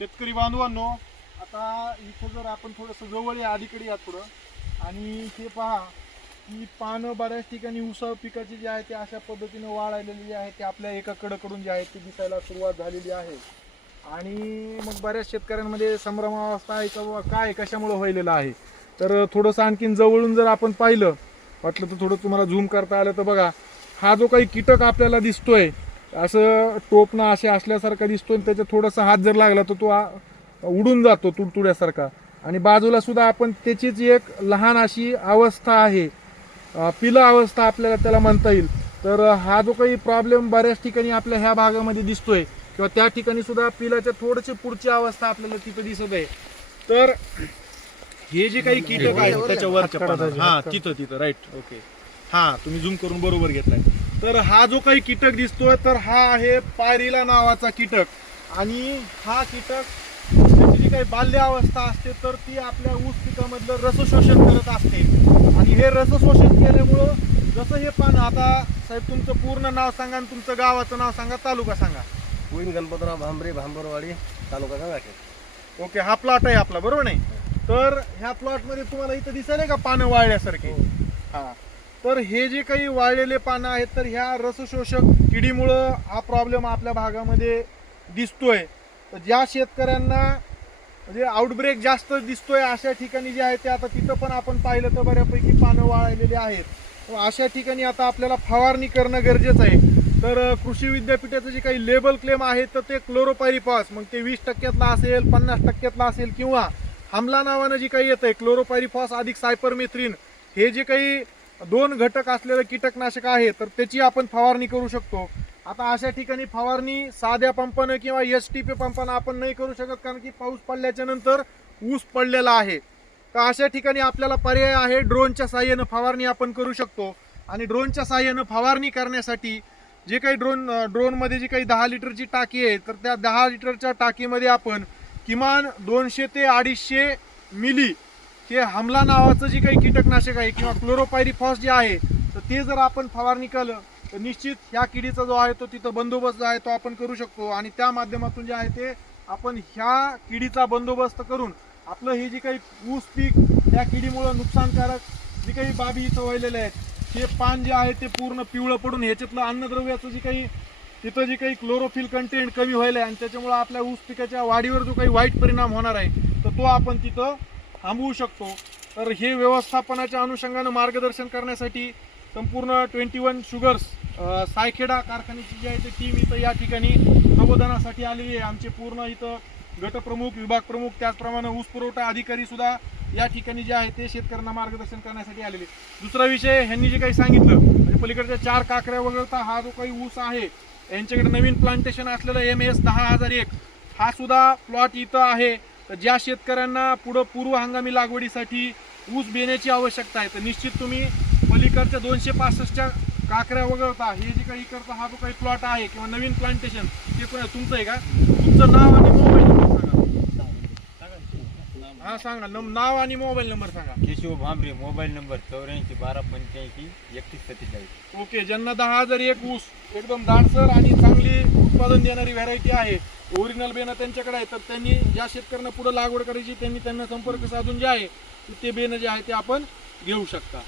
शेतकरी बांधवांनो आता इथं जर आपण थोडंसं जवळ या अलीकडे या थोडं. आणि हे पहा की पानं बऱ्याच ठिकाणी उसाळ पिकाची जी आहे ते अशा पद्धतीनं वाढ आलेली जी आहे. ते आपल्या एका कडकडून जी आहे ती दिसायला सुरुवात झालेली आहे. आणि मग बऱ्याच शेतकऱ्यांमध्ये संभ्रमावस्था आहे का बाबा काय कशामुळे व्हायलेलं आहे? तर थोडंसं आणखीन जवळून जर आपण पाहिलं वाटलं तर थोडं तुम्हाला झूम करता आलं तर बघा हा जो काही कीटक आपल्याला दिसतोय असं टोपणं असे असल्यासारखा दिसतोय आणि त्याच्यात थोडासा हात जर लागला तर तो उडून जातो तुडतुड्यासारखा. आणि बाजूला सुद्धा आपण त्याचीच एक लहान अशी अवस्था आहे. पिलं अवस्था आपल्याला त्याला म्हणता येईल. तर हा जो काही प्रॉब्लेम बऱ्याच ठिकाणी आपल्या ह्या भागामध्ये दिसतोय किंवा त्या ठिकाणी सुद्धा पिलाच्या थोडीशी पुढची अवस्था आपल्याला तिथं दिसत आहे. तर हे जे काही कीटक आहेत त्याच्या वरच्या पानावर. हा तिथं तिथं. राईट ओके हा तुम्ही झूम करून बरोबर घेतलाय. तर हा जो काही कीटक दिसतोय तर हा आहे पायरीला नावाचा कीटक. आणि हा कीटक त्याची जी काही बाल्य अवस्था असते तर ती आपल्या ऊस पिकामधलं रसशोषण करत असते. आणि हे रसशोषण केल्यामुळं जसं हे पान आता साहेब तुमचं पूर्ण नाव सांगा आणि तुमचं गावाचं नाव सांगा तालुका सांगा. गोविंद गणपतराव भांबरे भांबरवाडी तालुका गंगाखेड ओके हा प्लॉट आहे आपला बरोबर नाही? तर ह्या प्लॉटमध्ये तुम्हाला इथं दिसायला का पानं वाळल्यासारखे? हा. तर हे जे काही वाळलेले पानं आहेत तर ह्या रसशोषक किडीमुळं हा प्रॉब्लेम आपल्या भागामध्ये दिसतोय. तर ज्या शेतकऱ्यांना म्हणजे आउटब्रेक जास्त दिसतोय अशा ठिकाणी जे आहे ते आता तिथं पण आपण पाहिलं तर बऱ्यापैकी पानं वाळलेली आहेत. तर अशा ठिकाणी आता आपल्याला फवारणी करणं गरजेचं आहे. तर कृषी विद्यापीठाचं जे काही लेबल क्लेम आहे तर ते क्लोरोपायरीपास मग ते वीस टक्क्यातला असेल पन्नास टक्क्यातला असेल किंवा हमला नावानं जी काही येतं आहे क्लोरोपायरीफॉस अधिक सायपरमेथ्रिन हे जे काही दोन घटक असलेलं कीटकनाशक आहे तर त्याची आपण फवारणी करू शकतो. आता अशा ठिकाणी फवारणी साध्या पंपानं किंवा एस टी पी पंपानं आपण नाही करू शकत कारण की पाऊस पडल्याच्या नंतर ऊस पडलेला आहे. तर अशा ठिकाणी आपल्याला पर्याय आहे ड्रोनच्या साह्यानं फवारणी आपण करू शकतो. आणि ड्रोनच्या साह्यानं फवारणी करण्यासाठी जे काही ड्रोन ड्रोनमध्ये जी काही दहा लिटरची टाकी आहे तर त्या दहा लिटरच्या टाकीमध्ये आपण किमान दोनशे ते अडीचशे मिली ते हमला नावाचं जे काही कीटकनाशक आहे किंवा क्लोरोपायरीफॉस जे आहे तर ते जर आपण फवारणी केलं तर निश्चित ह्या किडीचा जो आहे तो तिथं बंदोबस्त जो आहे तो आपण करू शकतो. आणि त्या माध्यमातून जे आहे ते आपण ह्या किडीचा बंदोबस्त करून आपलं हे जे काही ऊस पीक या किडीमुळं नुकसानकारक जे काही बाबी इथं व्हायलेल्या आहेत ते पान जे आहे ते पूर्ण पिवळं पडून ह्याच्यातलं अन्नद्रव्याचं जे काही तिथं जे काही क्लोरोफिल कंटेंट कमी व्हायला आहे आणि त्याच्यामुळं आपल्या ऊस पिकाच्या वाढीवर जो काही वाईट परिणाम होणार आहे तर तो आपण तिथं थांबवू शकतो. तर हे व्यवस्थापनाच्या अनुषंगानं मार्गदर्शन करण्यासाठी संपूर्ण ट्वेंटी वन शुगर्स सायखेडा कारखान्याची जी आहे ती टीम इथं या ठिकाणी प्रबोधनासाठी आलेली आहे. आमचे पूर्ण इथं गटप्रमुख विभाग प्रमुख त्याचप्रमाणे ऊस पुरवठा अधिकारी सुद्धा या ठिकाणी जे आहे ते शेतकऱ्यांना मार्गदर्शन करण्यासाठी आलेले दुसरा विषय ह्यांनी जे काही सांगितलं म्हणजे पलीकडच्या चार काकऱ्या वगळता हा जो काही ऊस आहे यांच्याकडे नवीन प्लांटेशन असलेलं एम एस दहा हजार एक हा सुद्धा प्लॉट इथं आहे. तर ज्या शेतकऱ्यांना पुढं पूर्व हंगामी लागवडीसाठी ऊस बेण्याची आवश्यकता आहे तर निश्चित तुम्ही पलीकडच्या दोनशे पासष्टच्या काकऱ्या वगळता हे जे काही इकडचा हा जो काही प्लॉट आहे किंवा नवीन प्लांटेशन ते कोण तुमचं आहे का? तुमचं नाव आणि मोबाईल नंबर सांगा. हा सांगा. नम- नाव आणि मोबाईल नंबर सांगा. केशव भांबरे मोबाईल नंबर चौऱ्याऐंशी बारा पंच्याऐंशी एकतीस सत्तेचाळीस. ओके ज्यांना दहा हजार एक ऊस एकदम दाटसर आणि चांगली उत्पादन देणारी व्हरायटी आहे ओरिजिनल बेनं त्यांच्याकडे आहे तर त्यांनी ज्या शेतकऱ्यांना पुढे लागवड करायची त्यांनी त्यांना संपर्क साधून जे आहे ते बेनं जे आहे ते आपण घेऊ शकता.